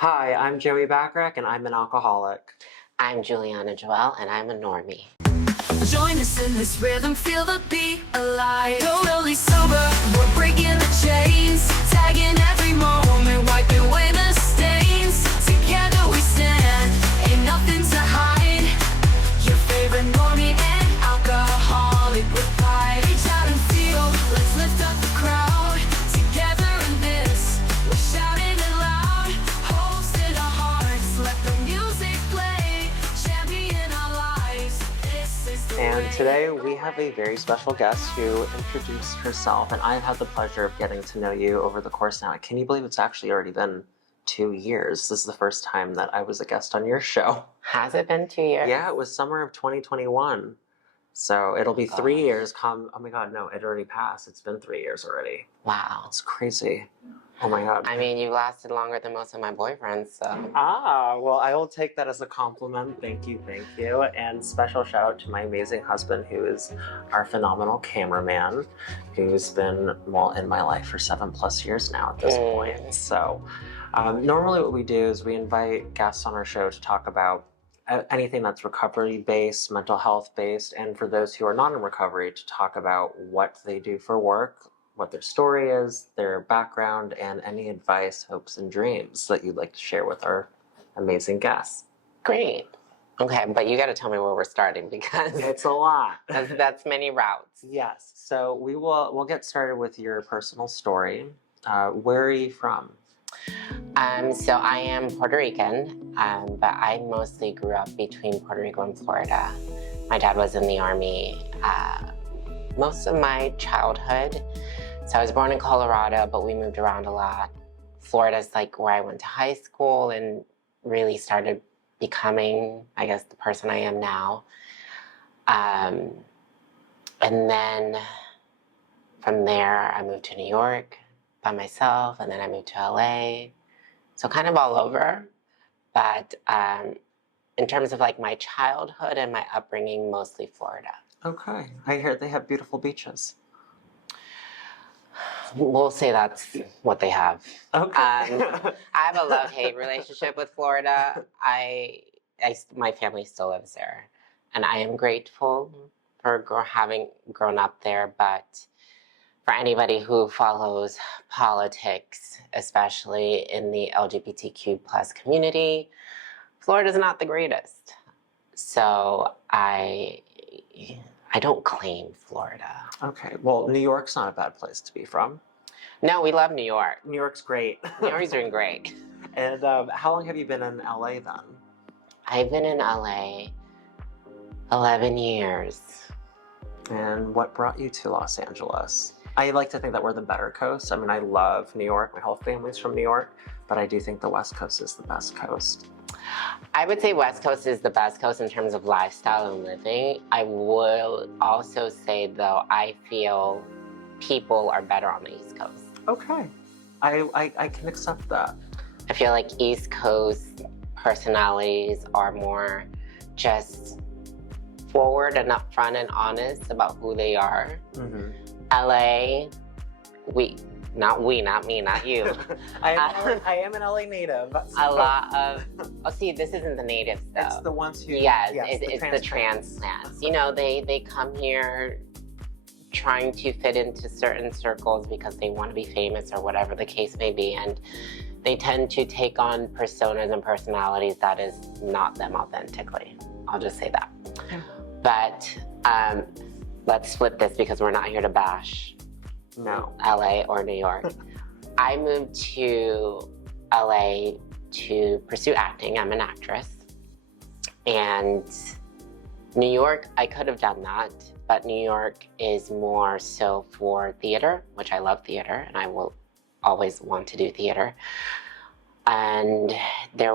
Hi, I'm Joey Backrack, and I'm an alcoholic. I'm Juliana Joel, and I'm a normie. Join us in this rhythm, feel the beat alive. Totally sober, we're breaking the chains. Tagging every moment, wiping away the stains. Together we stand, ain't nothing to hide. Your favorite normie and alcoholic with pride. Reach out and feel, let's lift up the crowd. Together in this, we're shouting it loud. Hopes in our hearts, let the music play. Champion our lives, this is the And way. today we have a very special guest who introduced herself, and I've had the pleasure of getting to know you over the course now. Can you believe it's actually already been 2 years? This is the first time that I was a guest on your show. Has it been 2 years? Yeah, it was summer of 2021. So it'll be 3 gosh. years come, oh my God, no, it already passed. It's been 3 years already. Wow. It's crazy. Oh my God. I mean, you lasted longer than most of my boyfriends, so. Well, I will take that as a compliment. Thank you, thank you. And special shout out to my amazing husband, who is our phenomenal cameraman, who's been, well, in my life for 7+ years now at this point. So normally what we do is we invite guests on our show to talk about anything that's recovery-based, mental health-based, and for those who are not in recovery, to talk about what they do for work, what their story is, their background, and any advice, hopes, and dreams that you'd like to share with our amazing guests. Great. Okay, but you got to tell me where we're starting because It's a lot. that's many routes. Yes. So we'll get started with your personal story. Where are you from? So I am Puerto Rican, but I mostly grew up between Puerto Rico and Florida. My dad was in the Army most of my childhood. So I was born in Colorado, but we moved around a lot. Florida's like where I went to high school and really started becoming, I guess, the person I am now. And then from there, I moved to New York by myself, and then I moved to LA. So kind of all over. But in terms of like my childhood and my upbringing, mostly Florida. Okay. I hear they have beautiful beaches. We'll say that's what they have. Okay. I have a love-hate relationship with Florida. My family still lives there, and I am grateful for having grown up there. But for anybody who follows politics, especially in the LGBTQ plus community, Florida's not the greatest. So I don't claim Florida. Okay. Well, New York's not a bad place to be from. No, we love New York. New York's great. New York's doing great. And how long have you been in LA then? I've been in LA 11 years. And what brought you to Los Angeles? I like to think that we're the better coast. I mean, I love New York. My whole family's from New York, but I do think the West Coast is the best coast. I would say West Coast is the best coast in terms of lifestyle and living. I will also say, though, I feel people are better on the East Coast. Okay. I can accept that. I feel like East Coast personalities are more just forward and upfront and honest about who they are. Mm-hmm. LA, not me, not you. I am an LA native. So. A lot of, see, this isn't the natives though. It's the ones who, yes, it's the transplants. You know, they come here trying to fit into certain circles because they want to be famous or whatever the case may be, and they tend to take on personas and personalities that is not them authentically. I'll just say that. Okay. But let's flip this because we're not here to bash No. LA or New York. I moved to LA to pursue acting. I'm an actress. And New York, I could have done that, but New York is more so for theater, which I love theater, and I will always want to do theater. And there,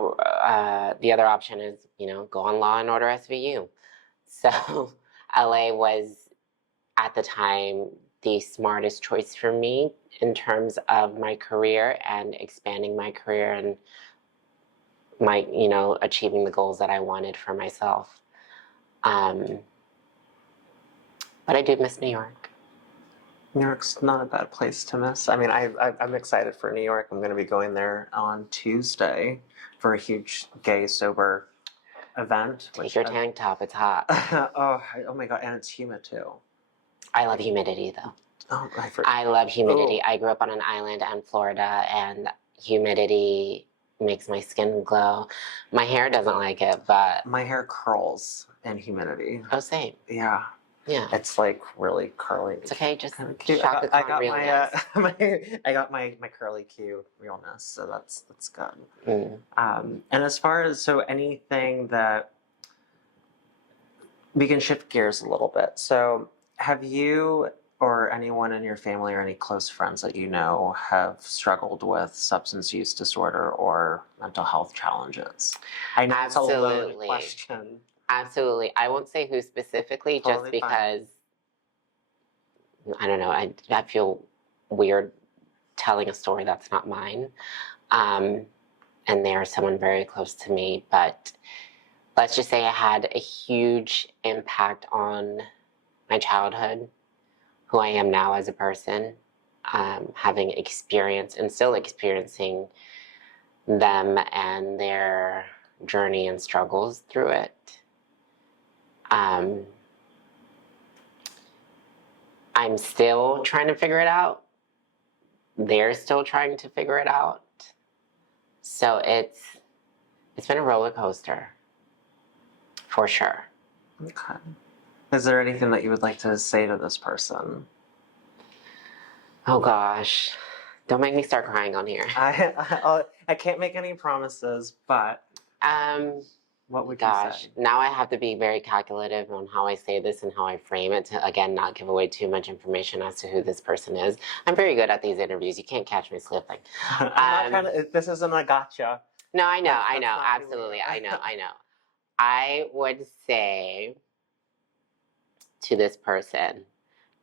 the other option is, you know, go on Law and Order SVU. So LA was, at the time, the smartest choice for me in terms of my career and expanding my career and my, you know, achieving the goals that I wanted for myself. But I do miss New York. New York's not a bad place to miss. I mean, I'm excited for New York. I'm going to be going there on Tuesday for a huge gay sober event. Take your tank top, it's hot. Oh my god, and it's humid too. I love humidity though. Oh, I love humidity. Oh. I grew up on an island in Florida, and humidity makes my skin glow. My hair doesn't like it, but My hair curls in humidity. oh, same. Yeah, Yeah, it's like really curly. it's okay. Just Kind of cute. Shaka I Khan got realness. I got my curly Q realness, so that's good. Mm. And as far as anything that we can shift gears a little bit. So have you or anyone in your family or any close friends that you know have struggled with substance use disorder or mental health challenges? I know it's a loaded Absolutely. question. Absolutely. I won't say who specifically, just Totally fine. because I don't know. I feel weird telling a story that's not mine, and they are someone very close to me. But let's just say I had a huge impact on my childhood, who I am now as a person, having experienced and still experiencing them and their journey and struggles through it. I'm still trying to figure it out. They're still trying to figure it out. So it's been a roller coaster, for sure. Okay. Is there anything that you would like to say to this person? Oh gosh, don't make me start crying on here. I can't make any promises, but what would you Gosh, say? now I have to be very calculative on how I say this and how I frame it to, again, not give away too much information as to who this person is. I'm very good at these interviews. You can't catch me slipping. I'm not trying to, this isn't a gotcha. No, I know, That's I know, not who we absolutely, are. I know. I would say to this person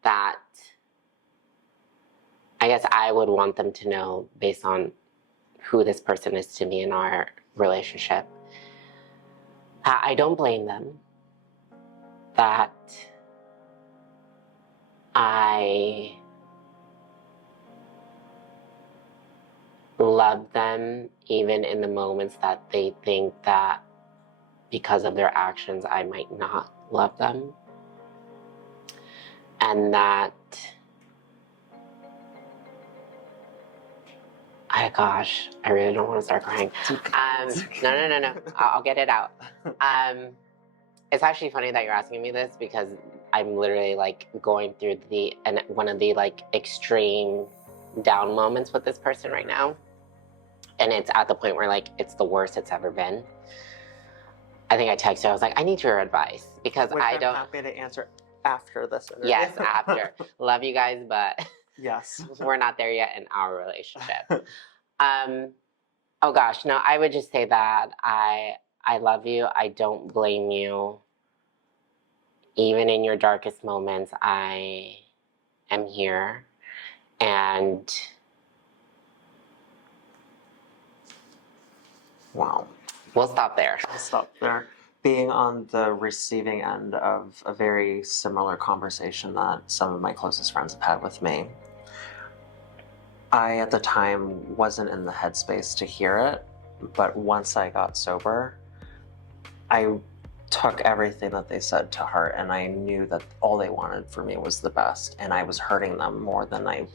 that I guess I would want them to know, based on who this person is to me in our relationship, I don't blame them, that I love them even in the moments that they think that because of their actions I might not love them, and that I really don't want to start crying. No. I'll get it out. It's actually funny that you're asking me this, because I'm literally like going through one of the like extreme down moments with this person right now, and it's at the point where like it's the worst it's ever been. I think I texted her. I was like, I need your advice, because Which I I'm don't. happy to answer after this interview. Yes, after. Love you guys, but Yes. we're not there yet in our relationship. Oh gosh, no, I would just say that I love you. I don't blame you. Even in your darkest moments, I am here. And Wow. we'll stop there. I'll stop there. Being on the receiving end of a very similar conversation that some of my closest friends have had with me, I, at the time, wasn't in the headspace to hear it, but once I got sober, I took everything that they said to heart, and I knew that all they wanted for me was the best, and I was hurting them more than I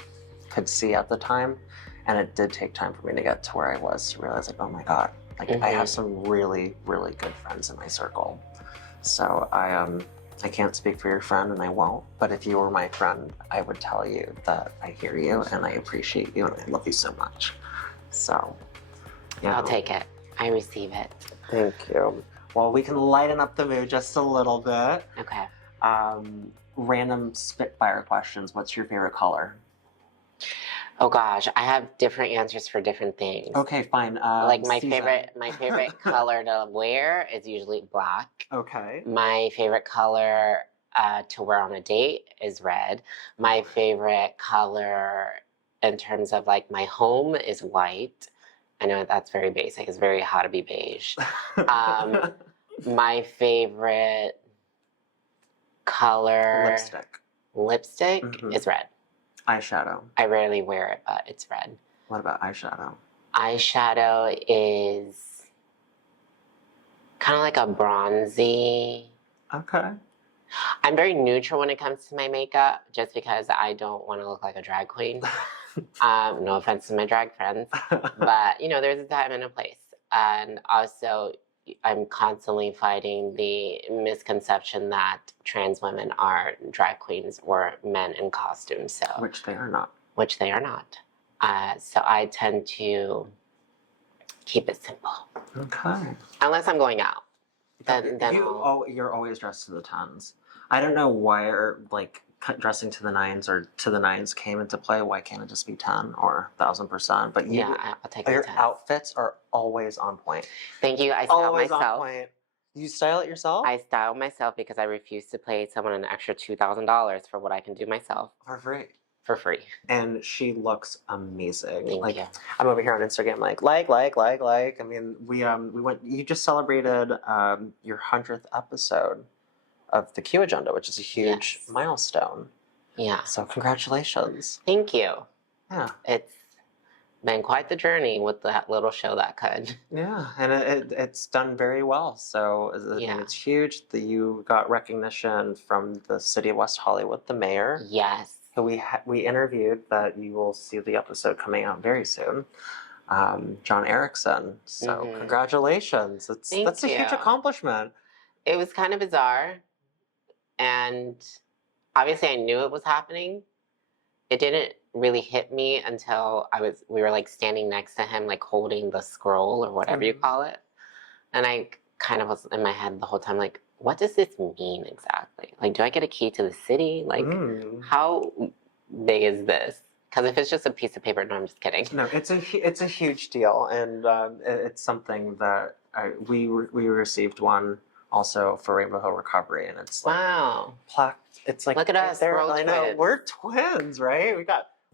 could see at the time, and it did take time for me to get to where I was, to realize, like, oh my God, like, I have some really, really good friends in my circle. So I can't speak for your friend, and I won't, but if you were my friend, I would tell you that I hear you and I appreciate you and I love you so much. So, I'll take it. I receive it. Thank you. Well, we can lighten up the mood just a little bit. Okay. Random spitfire questions. What's your favorite color? Oh gosh, I have different answers for different things. Okay, fine. Like my season. favorite color to wear is usually black. Okay. My favorite color to wear on a date is red. My favorite color in terms of like my home is white. I know that's very basic. It's very how to be beige. My favorite color Lipstick is red. Eyeshadow. I rarely wear it, but it's red. What about eyeshadow? Eyeshadow is kind of like a bronzy. Okay. I'm very neutral when it comes to my makeup, just because I don't want to look like a drag queen. No offense to my drag friends, but you know, there's a time and a place. And also, I'm constantly fighting the misconception that trans women are drag queens or men in costumes. So, Which they are not. Which they are not. So I tend to keep it simple. Okay. Unless I'm going out. Then You're always dressed to the tens. I don't know where like dressing to the nines or to the nines came into play. Why can't it just be 10 or 1,000%? But I'll take your 10. outfits are always on point. Thank you. I style Always myself. on point. You style it yourself? I style myself because I refuse to pay someone an extra $2,000 for what I can do myself. For free. For free. And she looks amazing. Thank you. I'm over here on Instagram, like. I mean, we went. You just celebrated your 100th episode of the Q Agenda, which is a huge milestone. Yeah. So congratulations. Thank you. Yeah. It's been quite the journey with that little show that could. Yeah, and it's done very well. So I mean, it's huge that you got recognition from the city of West Hollywood, the mayor. Yes. Who we interviewed, that you will see the episode coming out very soon. John Erickson. So congratulations. That's a huge accomplishment. It was kind of bizarre, and obviously I knew it was happening. It didn't really hit me until we were like standing next to him, like holding the scroll or whatever you call it, and I kind of was in my head the whole time, like, what does this mean exactly? Like, do I get a key to the city? Like, how big is this? Because if it's just a piece of paper, no, I'm just kidding. No, it's a huge deal, and it's something that we received one also for Rainbow Hill Recovery, and it's like it's like, look at us, I know, we're twins, right?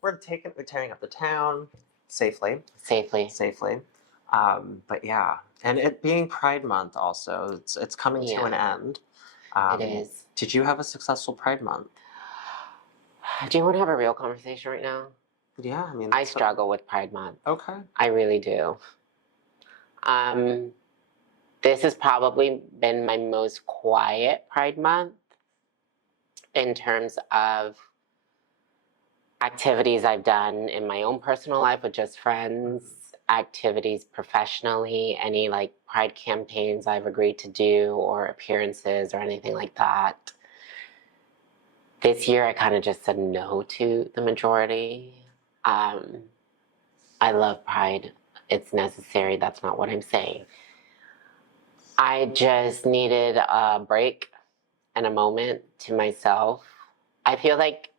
We're tearing up the town safely. But yeah, and it being Pride Month also, it's coming to an end. It is. Did you have a successful Pride Month? Do you want to have a real conversation right now? Yeah, I mean, I struggle with Pride Month. Okay. I really do. This has probably been my most quiet Pride Month in terms of activities I've done in my own personal life with just friends, activities professionally, any like Pride campaigns I've agreed to do or appearances or anything like that. This year I kind of just said no to the majority. I love Pride. It's necessary. That's not what I'm saying. I just needed a break and a moment to myself. I feel like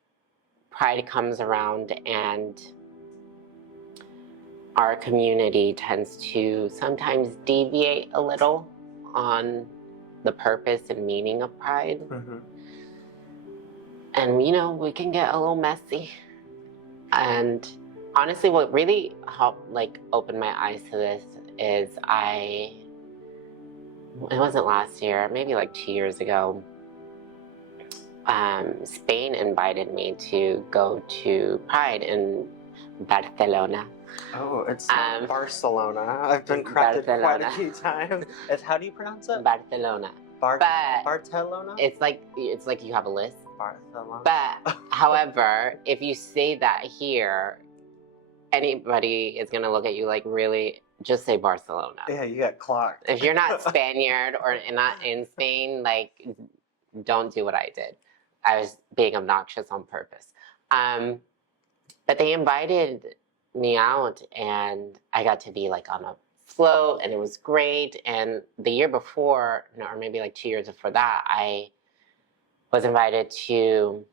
Pride comes around and our community tends to sometimes deviate a little on the purpose and meaning of Pride. And, you know, we can get a little messy. And honestly, what really helped, like, open my eyes to this is it wasn't last year, maybe like 2 years ago, Spain invited me to go to Pride in Barcelona. Oh, it's not Barcelona. I've been corrected quite a few times. How do you pronounce it? Barcelona. Barcelona? It's like you have a list. Barcelona. But, however, if you say that here, anybody is going to look at you like, really, just say Barcelona. Yeah, you got clocked. If you're not Spaniard or not in Spain, like, don't do what I did. I was being obnoxious on purpose. But they invited me out, and I got to be like on a float, and it was great. And the year before, or maybe like 2 years before that, I was invited to,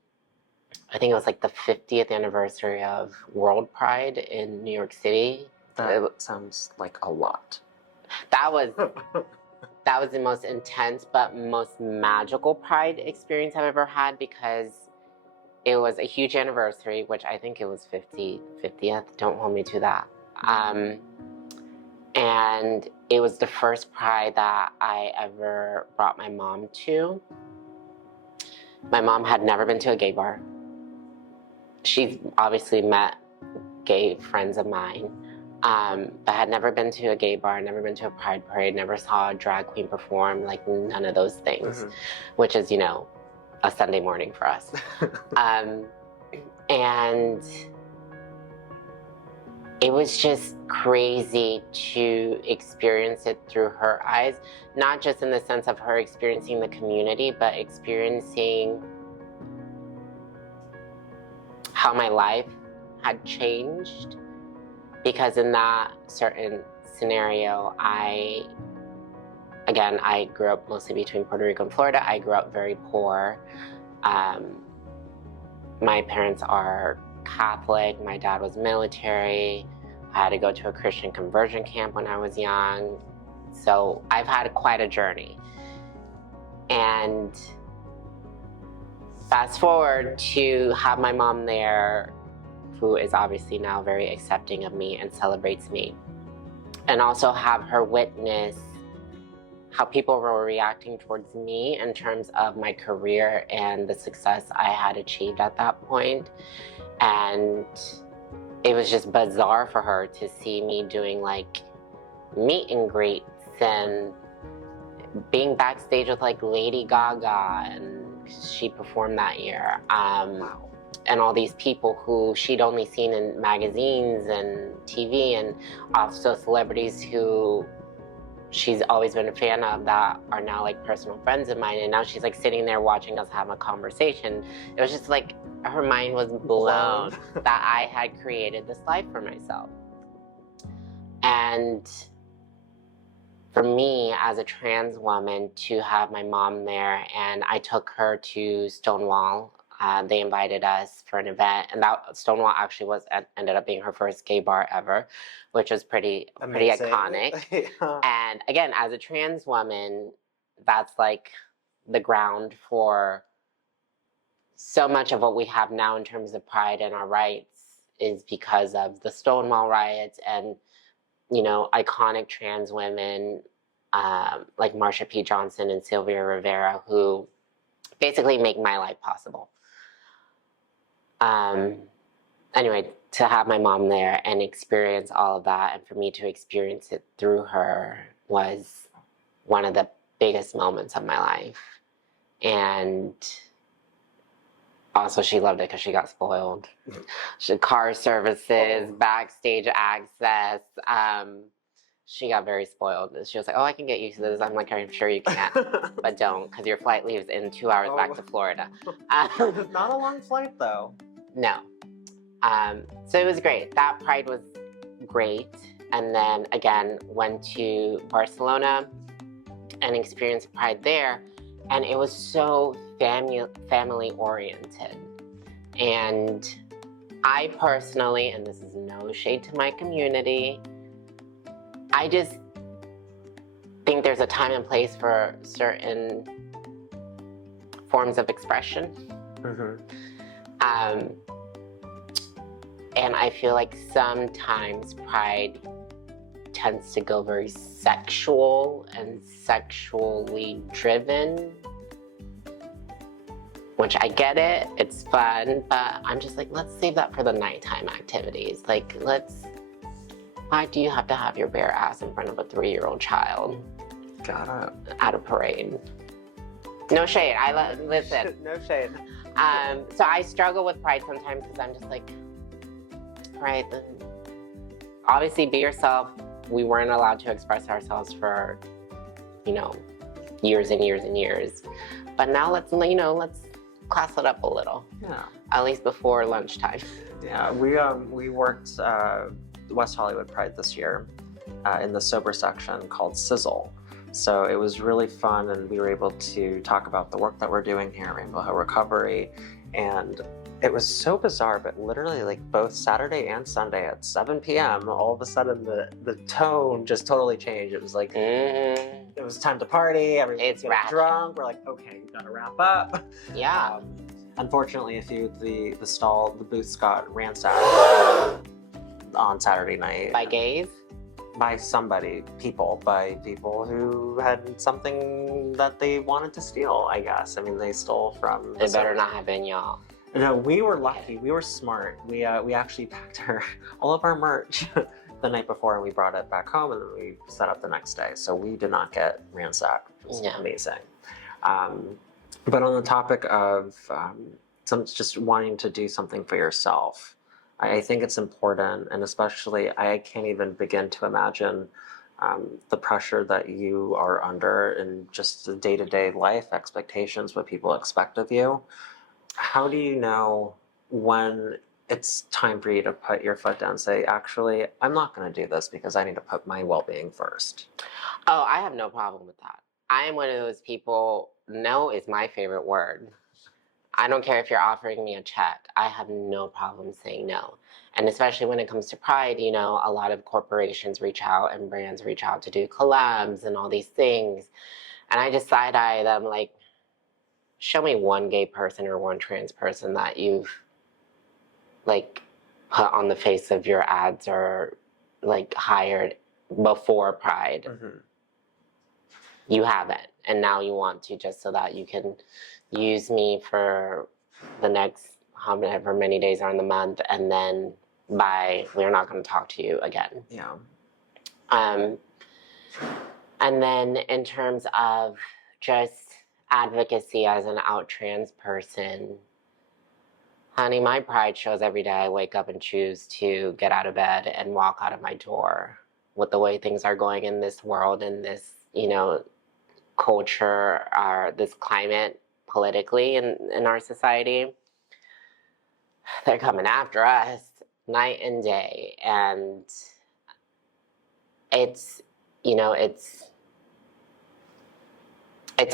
I think it was like the 50th anniversary of World Pride in New York City. That sounds like a lot. That was the most intense but most magical Pride experience I've ever had, because it was a huge anniversary, which I think it was 50th. Don't hold me to that. And it was the first Pride that I ever brought my mom to. My mom had never been to a gay bar. she's obviously met gay friends of mine, but had never been to a gay bar, never been to a pride parade, never saw a drag queen perform, like none of those things, which is, you know, a Sunday morning for us. And it was just crazy to experience it through her eyes, not just in the sense of her experiencing the community, but experiencing how my life had changed. Because in that certain scenario, I grew up mostly between Puerto Rico and Florida. I grew up very poor. My parents are Catholic. My dad was military. I had to go to a Christian conversion camp when I was young. So I've had quite a journey. And fast forward to have my mom there, who is obviously now very accepting of me and celebrates me. And also have her witness how people were reacting towards me in terms of my career and the success I had achieved at that point. And it was just bizarre for her to see me doing like meet and greets and being backstage with like Lady Gaga, and she performed that year. And all these people who she'd only seen in magazines and TV, and also celebrities who she's always been a fan of that are now like personal friends of mine. And now she's like sitting there watching us have a conversation. It was just like her mind was blown that I had created this life for myself. And for me as a trans woman to have my mom there, and I took her to Stonewall. They invited us for an event, and that Stonewall actually ended up being her first gay bar ever, which was pretty iconic. Yeah. And again, as a trans woman, that's like the ground for so much of what we have now in terms of pride and our rights is because of the Stonewall riots and, you know, iconic trans women like Marsha P. Johnson and Sylvia Rivera, who basically make my life possible. Anyway, to have my mom there and experience all of that, and for me to experience it through her, was one of the biggest moments of my life. And also she loved it because she got spoiled. She had car services, backstage access. She got very spoiled. She was like, oh, I can get used to this. I'm like, I'm sure you can, but don't, because your flight leaves in 2 hours back to Florida. Not a long flight though. No. So it was great. That pride was great. And then again, went to Barcelona and experienced pride there. And it was so family oriented. And I personally, and this is no shade to my community, I just think there's a time and place for certain forms of expression. And I feel like sometimes pride tends to go very sexual and sexually driven, which I get it, it's fun, but I'm just like, let's save that for the nighttime activities. Like, why do you have to have your bare ass in front of a 3-year-old child? At a parade? No shade, listen. No shade. So I struggle with pride sometimes because I'm just like, right, then obviously be yourself. We weren't allowed to express ourselves for, you know, years and years and years. But now let's class it up a little. Yeah. At least before lunchtime. Yeah, we worked West Hollywood Pride this year in the sober section called Sizzle. So it was really fun, and we were able to talk about the work that we're doing here at Rainbow Hill Recovery. And it was so bizarre, but literally like both Saturday and Sunday at 7 p.m., all of a sudden the tone just totally changed. It was like, it was time to party, everyone's getting drunk. We're like, okay, we gotta wrap up. Yeah. Unfortunately, a few of the booths got ransacked on Saturday night. By gays? By people who had something that they wanted to steal, I guess. I mean, they stole from... It better not have been y'all. No, we were lucky. We were smart. We actually packed all of our merch the night before, and we brought it back home, and then we set up the next day. So we did not get ransacked. It was amazing. But on the topic of just wanting to do something for yourself, I think it's important, and especially I can't even begin to imagine the pressure that you are under in just the day-to-day life expectations, what people expect of you. How do you know when it's time for you to put your foot down and say, actually, I'm not going to do this because I need to put my well-being first? Oh, I have no problem with that. I am one of those people, no is my favorite word. I don't care if you're offering me a check. I have no problem saying no. And especially when it comes to Pride, you know, a lot of corporations reach out and brands reach out to do collabs and all these things. And I just side-eye them like, show me one gay person or one trans person that you've like put on the face of your ads or like hired before Pride. Mm-hmm. You haven't, and now you want to just so that you can use me for the next however many days are in the month, and then we're not going to talk to you again. Yeah. And then in terms of just advocacy as an out trans person, honey, my pride shows every day I wake up and choose to get out of bed and walk out of my door. With the way things are going in this world and this, you know, culture, or this climate politically in our society, they're coming after us night and day. And it's, you know, it's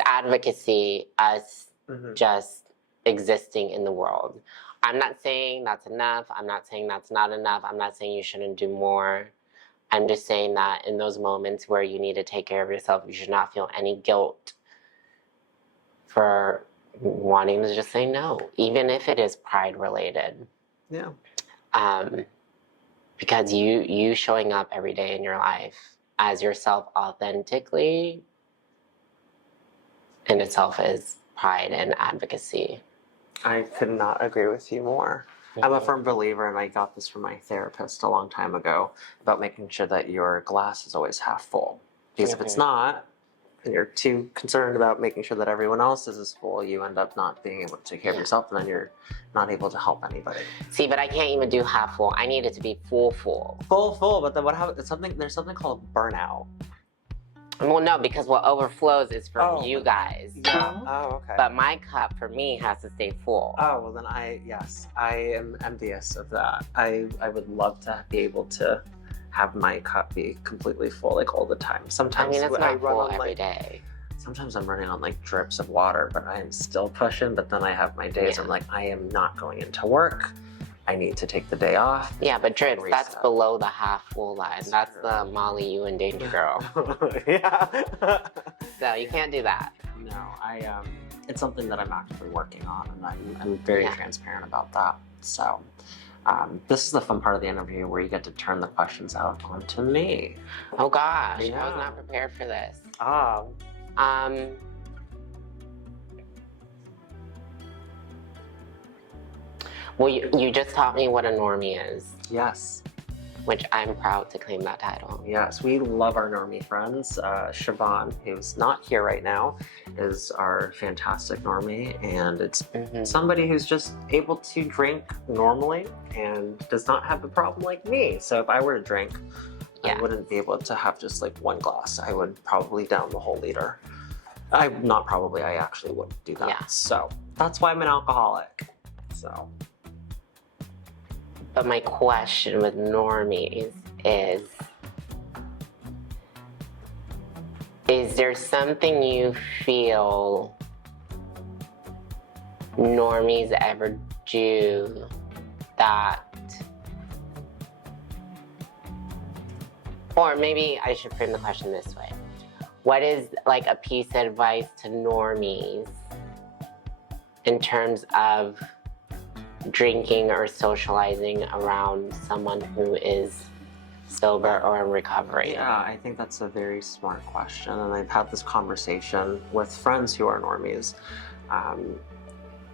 advocacy, us just existing in the world. I'm not saying that's enough. I'm not saying that's not enough. I'm not saying you shouldn't do more. I'm just saying that in those moments where you need to take care of yourself, you should not feel any guilt for wanting to just say no, even if it is pride related. Yeah. Because you showing up every day in your life as yourself authentically in itself is pride and advocacy. I could not agree with you more. I'm a firm believer, and I got this from my therapist a long time ago, about making sure that your glass is always half full. Because if it's not, and you're too concerned about making sure that everyone else's is full, you end up not being able to take care of yourself, and then you're not able to help anybody. See, but I can't even do half full. I need it to be full. Full, but then what happens? There's something called burnout. Well, no, because what overflows is from you guys. Yeah. Oh, okay. But my cup, for me, has to stay full. Oh, well then I am envious of that. I would love to be able to have my cup be completely full, like all the time. Sometimes I mean, it's not full every like, day. Sometimes I'm running on like drips of water, but I am still pushing. But then I have my days I'm like, I am not going into work. I need to take the day off. Yeah, but drips, that's below the half full line. That's the Molly, you and Danger Girl. Yeah. So you can't do that. No, it's something that I'm actively working on, and I'm very transparent about that. So this is the fun part of the interview where you get to turn the questions out onto me. Oh gosh, Yeah. I was not prepared for this. Well, you just taught me what a normie is, Yes. which I'm proud to claim that title. Yes, we love our normie friends. Siobhan, who's not here right now, is our fantastic normie, and it's somebody who's just able to drink normally and does not have a problem like me. So if I were to drink, I wouldn't be able to have just like one glass. I would probably down the whole liter. I actually wouldn't do that. Yeah. So that's why I'm an alcoholic. So. But my question with normies is there something you feel normies ever do that, or maybe I should frame the question this way. What is like a piece of advice to normies in terms of drinking or socializing around someone who is sober or in recovery? Yeah, I think that's a very smart question, and I've had this conversation with friends who are normies.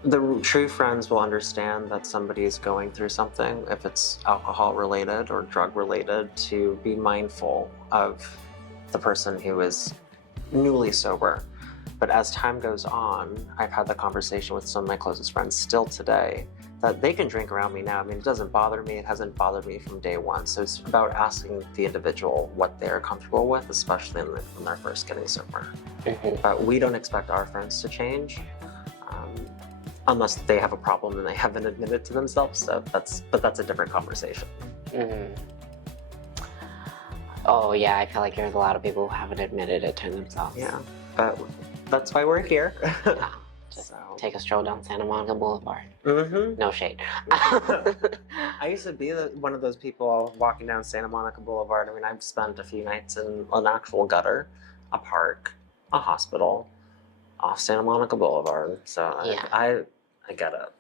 The true friends will understand that somebody is going through something, if it's alcohol related or drug related, to be mindful of the person who is newly sober. But as time goes on, I've had the conversation with some of my closest friends still today that they can drink around me now. I mean, it doesn't bother me. It hasn't bothered me from day one. So it's about asking the individual what they're comfortable with, especially when they're first getting sober. But we don't expect our friends to change unless they have a problem and they haven't admitted to themselves. So that's a different conversation. Oh yeah, I feel like there's a lot of people who haven't admitted it to themselves. Yeah, but that's why we're here. Yeah, just take a stroll down Santa Monica Boulevard. No shade. I used to be one of those people walking down Santa Monica Boulevard. I mean, I've spent a few nights in an actual gutter, a park, a hospital, off Santa Monica Boulevard. So Yeah. I get it.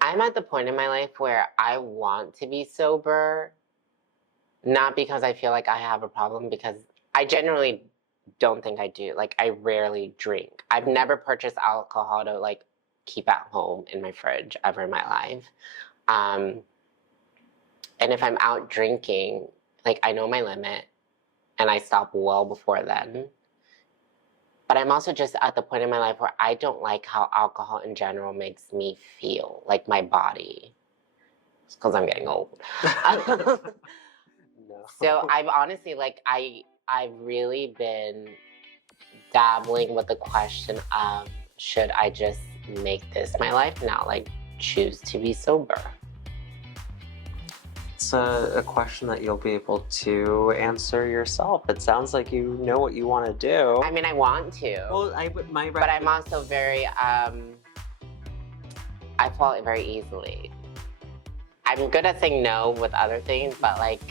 I'm at the point in my life where I want to be sober, not because I feel like I have a problem, because I generally don't think I do. Like, I rarely drink. I've never purchased alcohol to like keep at home in my fridge ever in my life. And if I'm out drinking, like, I know my limit and I stop well before then. But I'm also just at the point in my life where I don't like how alcohol in general makes me feel, like my body. It's because I'm getting old. No. So I've honestly, like, I've really been dabbling with the question of, should I just make this my life now? Like, choose to be sober? It's a question that you'll be able to answer yourself. It sounds like you know what you want to do. I mean, I want to. Well, but I'm also very, I fall very easily. I'm good at saying no with other things, but like,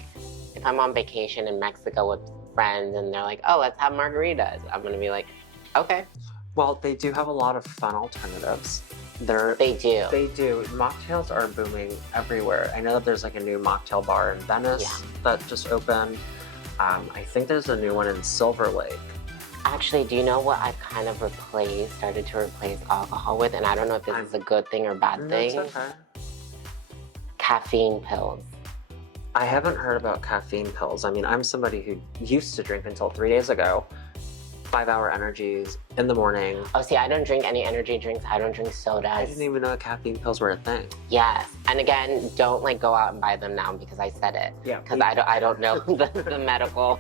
if I'm on vacation in Mexico with friends and they're like, oh, let's have margaritas, I'm gonna be like, okay. Well, they do have a lot of fun alternatives. They do. They do. Mocktails are booming everywhere. I know that there's like a new mocktail bar in Venice that just opened. I think there's a new one in Silver Lake. Actually, do you know what I've kind of started to replace alcohol with? And I don't know if this is a good thing or bad thing. It's okay. Caffeine pills. I haven't heard about caffeine pills. I mean, I'm somebody who used to drink until 3 days ago. 5-hour energies in the morning. Oh, see, I don't drink any energy drinks. I don't drink sodas. I didn't even know caffeine pills were a thing. Yes, and again, don't like go out and buy them now because I said it. Yeah. Because I don't know the medical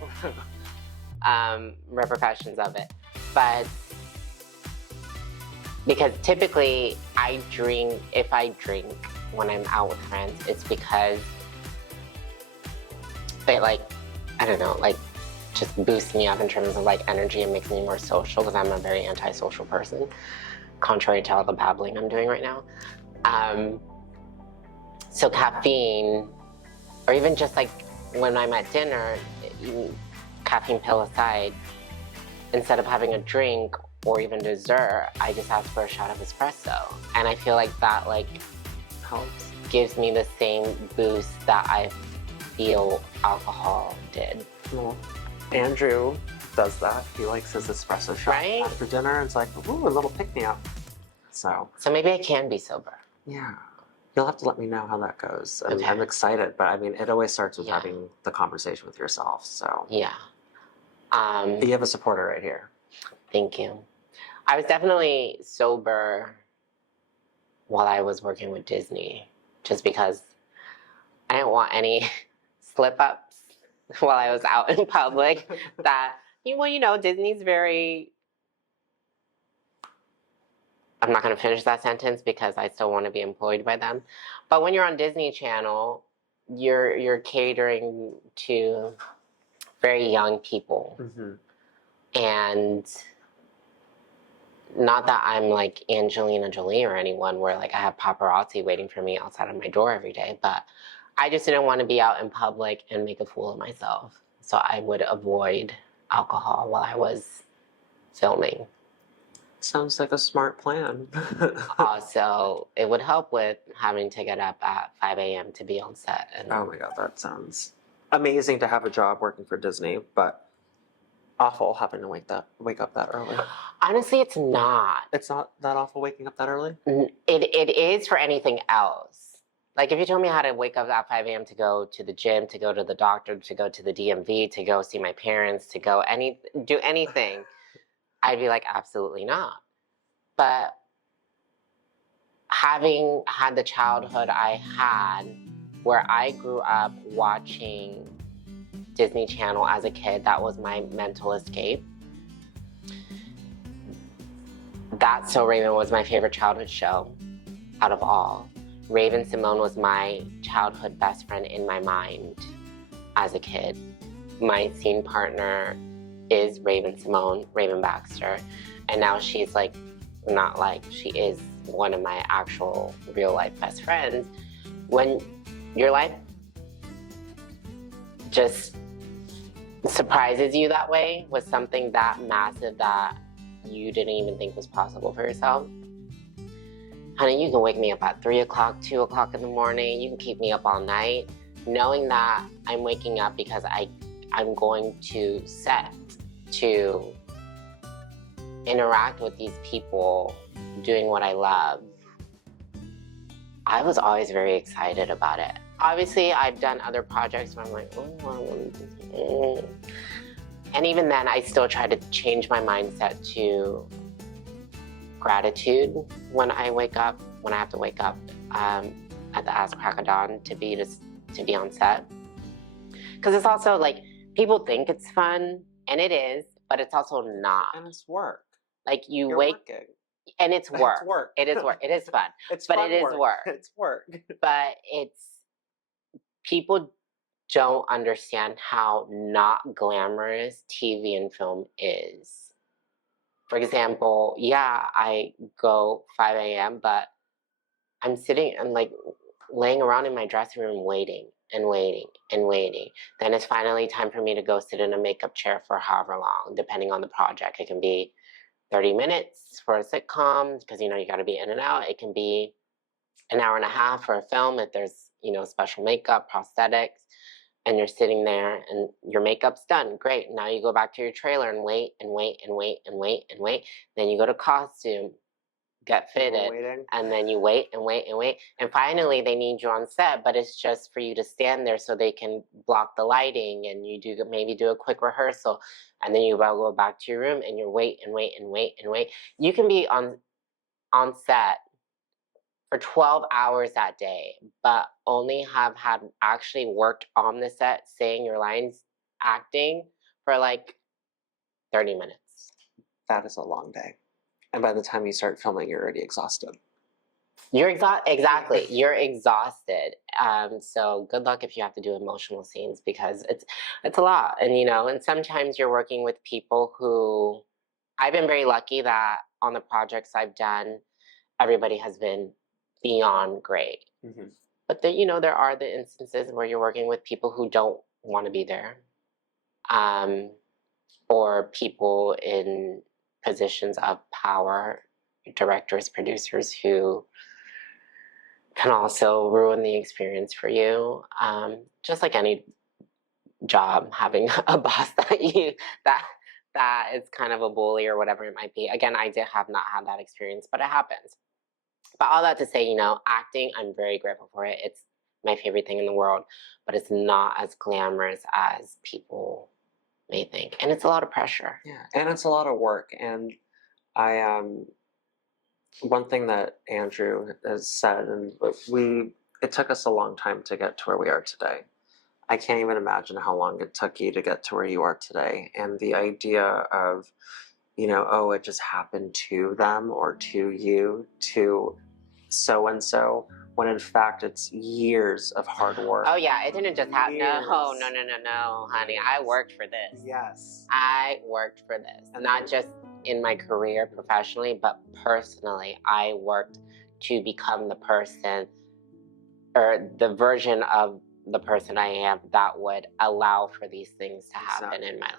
repercussions of it, but because typically if I drink when I'm out with friends, it's because it, like, I don't know, like, just boosts me up in terms of like energy and makes me more social, because I'm a very antisocial person, contrary to all the babbling I'm doing right now. So caffeine, or even just like when I'm at dinner, caffeine pill aside, instead of having a drink or even dessert, I just ask for a shot of espresso. And I feel like that like helps, gives me the same boost that I feel alcohol did. Well, Andrew does that. He likes his espresso shot after dinner. It's like, ooh, a little pick-me-up. So maybe I can be sober. Yeah. You'll have to let me know how that goes. I'm excited, but I mean, it always starts with having the conversation with yourself, so. Yeah. You have a supporter right here. Thank you. I was definitely sober while I was working with Disney, just because I didn't want any slip-ups while I was out in public. That, well, you know, Disney's very... I'm not going to finish that sentence because I still want to be employed by them. But when you're on Disney Channel, you're catering to very young people. And not that I'm like Angelina Jolie or anyone where like I have paparazzi waiting for me outside of my door every day, but I just didn't want to be out in public and make a fool of myself. So I would avoid alcohol while I was filming. Sounds like a smart plan. Also, it would help with having to get up at 5 a.m. to be on set. And oh my God, that sounds amazing to have a job working for Disney, but awful having to wake up that early. Honestly, it's not. It's not that awful waking up that early? It is for anything else. Like if you told me how to wake up at 5 a.m. to go to the gym, to go to the doctor, to go to the DMV, to go see my parents, to go do anything, I'd be like, absolutely not. But having had the childhood I had, where I grew up watching Disney Channel as a kid, that was my mental escape. That's So Raven was my favorite childhood show out of all. Raven Simone was my childhood best friend in my mind as a kid. My scene partner is Raven Simone, Raven Baxter, and now she's like, not like, she is one of my actual real life best friends. When your life just surprises you that way with something that massive that you didn't even think was possible for yourself. Honey, you can wake me up at 3 o'clock, 2 o'clock in the morning. You can keep me up all night, knowing that I'm waking up because I'm going to set to interact with these people doing what I love. I was always very excited about it. Obviously, I've done other projects where I'm like, oh, and even then, I still try to change my mindset to gratitude when I wake up, when I have to wake up at the ass crack of dawn to be on set. Because it's also like, people think it's fun, and it is, but it's also not. And it's work. Like You're wake, working. and it's work. It's work. It is work. It is fun. It's but fun it is work. It's work. But people don't understand how not glamorous TV and film is. For example, yeah, I go 5 a.m., but I'm sitting and like laying around in my dressing room waiting and waiting and waiting. Then it's finally time for me to go sit in a makeup chair for however long, depending on the project. It can be 30 minutes for a sitcom, because you got to be in and out. It can be an hour and a half for a film if there's special makeup, prosthetics, and you're sitting there and your makeup's done. Great. Now you go back to your trailer and wait and wait and wait and wait and wait. Then you go to costume, get fitted, and then you wait and wait and wait. And finally they need you on set, but it's just for you to stand there so they can block the lighting, and you maybe do a quick rehearsal, and then you go back to your room and you wait and wait and wait and wait. You can be on set for 12 hours that day, but only have had actually worked on the set, saying your lines, acting for like 30 minutes. That is a long day. And by the time you start filming, you're already exhausted. You're exactly. You're exhausted. So good luck if you have to do emotional scenes, because it's a lot. And and sometimes you're working with people who, I've been very lucky that on the projects I've done, everybody has been beyond great. Mm-hmm. But then, there are the instances where you're working with people who don't want to be there, or people in positions of power, directors, producers, who can also ruin the experience for you. Just like any job, having a boss that is kind of a bully or whatever it might be. Again, I have not had that experience, but it happens. But all that to say, acting, I'm very grateful for it. It's my favorite thing in the world, but it's not as glamorous as people may think. And it's a lot of pressure. Yeah, and it's a lot of work. And one thing that Andrew has said, and it took us a long time to get to where we are today. I can't even imagine how long it took you to get to where you are today. And the idea of, it just happened to them or to you, to so-and-so, when in fact it's years of hard work. Oh yeah, it didn't just happen. No, honey. I worked for this. Yes. I worked for this. And not just in my career professionally, but personally. I worked to become the person, or the version of the person I am, that would allow for these things to happen in my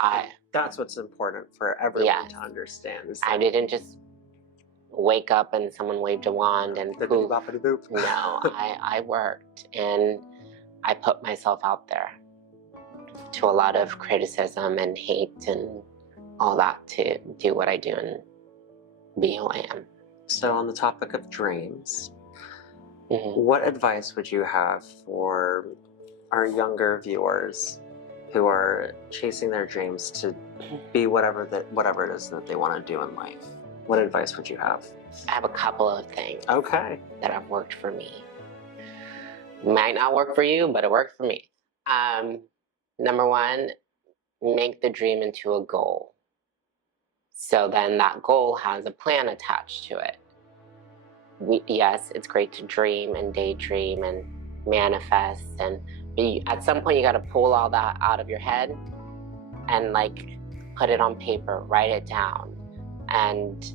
life. That's what's important for everyone to understand. I didn't just wake up and someone waved a wand and poof. No, I worked, and I put myself out there to a lot of criticism and hate and all that to do what I do and be who I am. So on the topic of dreams, Mhm. what advice would you have for our younger viewers who are chasing their dreams to be whatever it is that they want to do in life? What advice would you have? I have a couple of things Okay. that have worked for me. Might not work for you, but it worked for me. Number one, make the dream into a goal. So then that goal has a plan attached to it. Yes, it's great to dream and daydream and manifest, but at some point you got to pull all that out of your head and like put it on paper, write it down, and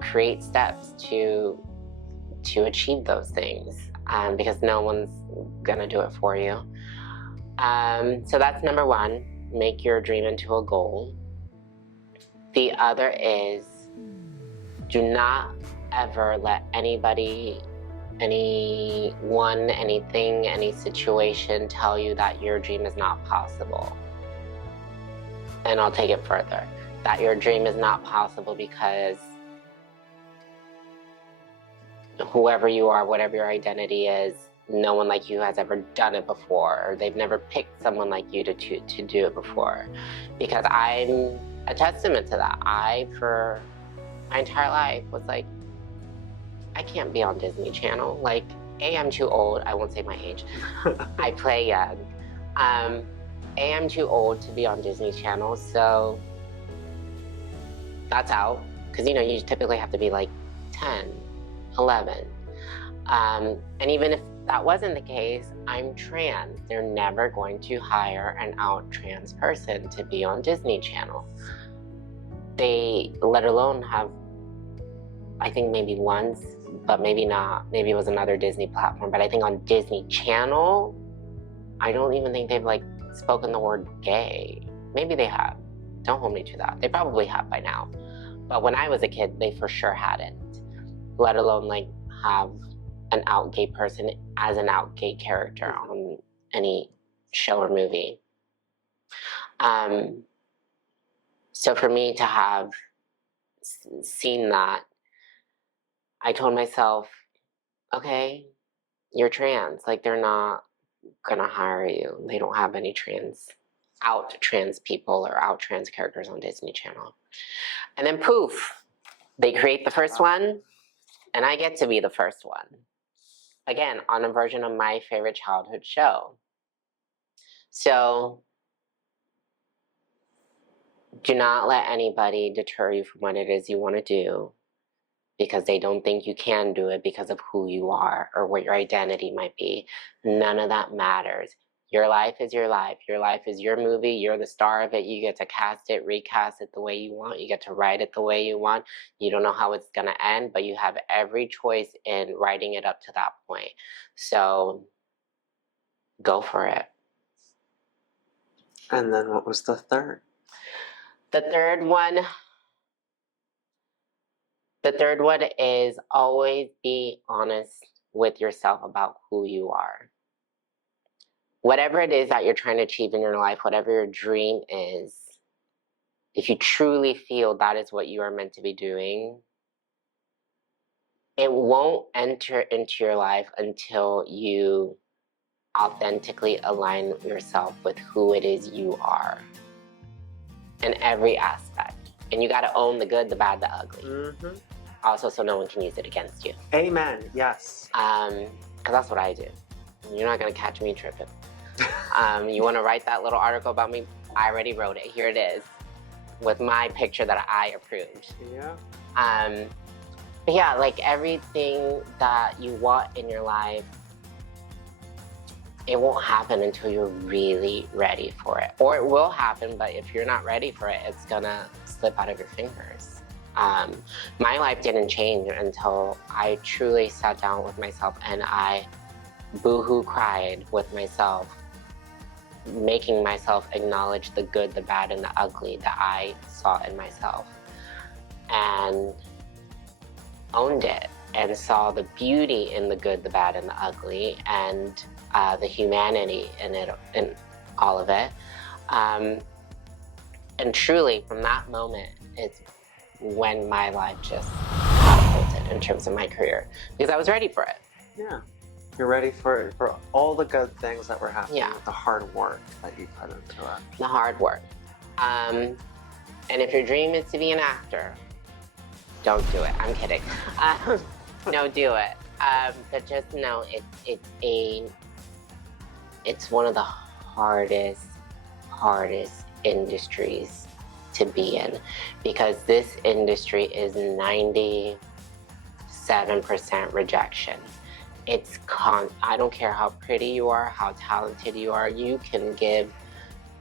create steps to achieve those things, because no one's gonna do it for you. So that's number one, make your dream into a goal. The other is, do not ever let anybody, anyone, anything, any situation tell you that your dream is not possible. And I'll take it further, that your dream is not possible because whoever you are, whatever your identity is, no one like you has ever done it before, or they've never picked someone like you to do it before. Because I'm a testament to that. I, for my entire life, was like, I can't be on Disney Channel. Like, A, I'm too old. I won't say my age. I play young. A, I'm too old to be on Disney Channel, so that's out. Because, you typically have to be like 10, 11. And even if that wasn't the case, I'm trans. They're never going to hire an out trans person to be on Disney Channel. They, let alone have, I think maybe once, but maybe not. Maybe it was another Disney platform. But I think on Disney Channel, I don't even think they've like spoken the word gay. Maybe they have. Don't hold me to that. They probably have by now. But when I was a kid, they for sure hadn't. Let alone like have an out gay person as an out gay character on any show or movie. So for me to have seen that, I told myself, okay, you're trans. Like, they're not gonna hire you. They don't have any out trans people or out trans characters on Disney Channel. And then poof, they create the first one, and I get to be the first one. Again, on a version of my favorite childhood show. So, do not let anybody deter you from what it is you want to do because they don't think you can do it because of who you are or what your identity might be. None of that matters. Your life is your life. Your life is your movie. You're the star of it. You get to cast it, recast it the way you want. You get to write it the way you want. You don't know how it's going to end, but you have every choice in writing it up to that point. So go for it. And then what was the third? The third one is always be honest with yourself about who you are. Whatever it is that you're trying to achieve in your life, whatever your dream is, if you truly feel that is what you are meant to be doing, it won't enter into your life until you authentically align yourself with who it is you are in every aspect. And you got to own the good, the bad, the ugly. Mm-hmm. Also, so no one can use it against you. Amen. Yes. Because that's what I do. You're not going to catch me tripping. You want to write that little article about me? I already wrote it. Here it is, with my picture that I approved. Yeah. But yeah, like everything that you want in your life, it won't happen until you're really ready for it. Or it will happen, but if you're not ready for it, it's gonna slip out of your fingers. My life didn't change until I truly sat down with myself and I boo-hoo cried with myself, making myself acknowledge the good, the bad, and the ugly that I saw in myself. And owned it and saw the beauty in the good, the bad, and the ugly, and the humanity in it, in all of it. And truly, from that moment, it's when my life just catapulted in terms of my career, because I was ready for it. Yeah. You're ready for all the good things that were happening, Yeah. the hard work that you put into it. The hard work. And if your dream is to be an actor, don't do it. I'm kidding. No, do it. But just know it's one of the hardest industries to be in, because this industry is 97% rejection. I don't care how pretty you are, how talented you are, you can give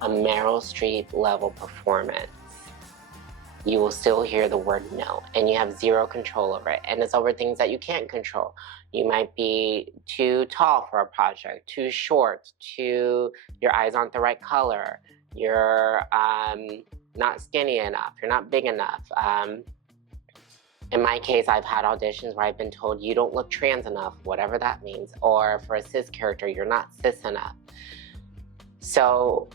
a Meryl Streep level performance. You will still hear the word no, and you have zero control over it. And it's over things that you can't control. You might be too tall for a project, too short, your eyes aren't the right color, you're not skinny enough, you're not big enough. In my case, I've had auditions where I've been told you don't look trans enough, whatever that means, or for a cis character, you're not cis enough. So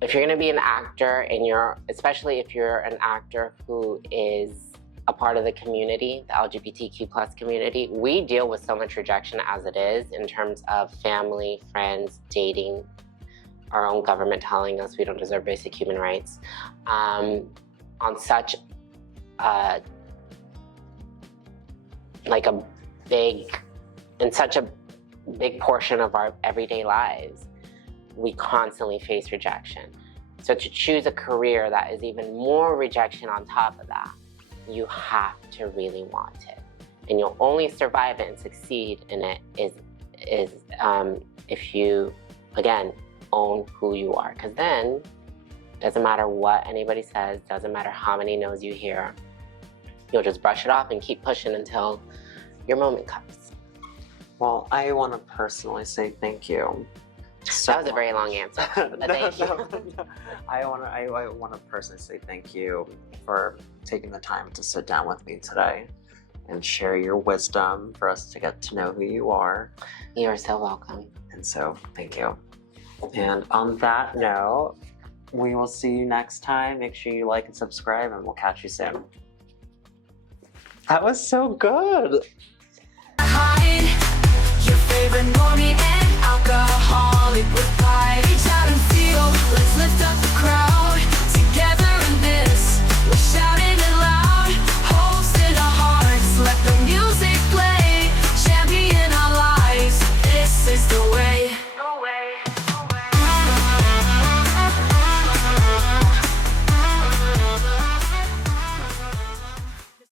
if you're gonna be an actor, and especially if you're an actor who is a part of the community, the LGBTQ+ community, we deal with so much rejection as it is, in terms of family, friends, dating, our own government telling us we don't deserve basic human rights, on such such a big portion of our everyday lives. We constantly face rejection. So to choose a career that is even more rejection on top of that, you have to really want it. And you'll only survive it and succeed in it is if you, again, own who you are. Because then, doesn't matter what anybody says, doesn't matter how many no's you hear, you'll just brush it off and keep pushing until your moment comes. Well, I want to personally say thank you. That was a very long answer, but thank you. No. I want to personally say thank you for taking the time to sit down with me today and share your wisdom for us to get to know who you are. You are so welcome. And so, thank you. And on that note, we will see you next time. Make sure you like and subscribe, and we'll catch you soon. That was so good. Hide your favorite normie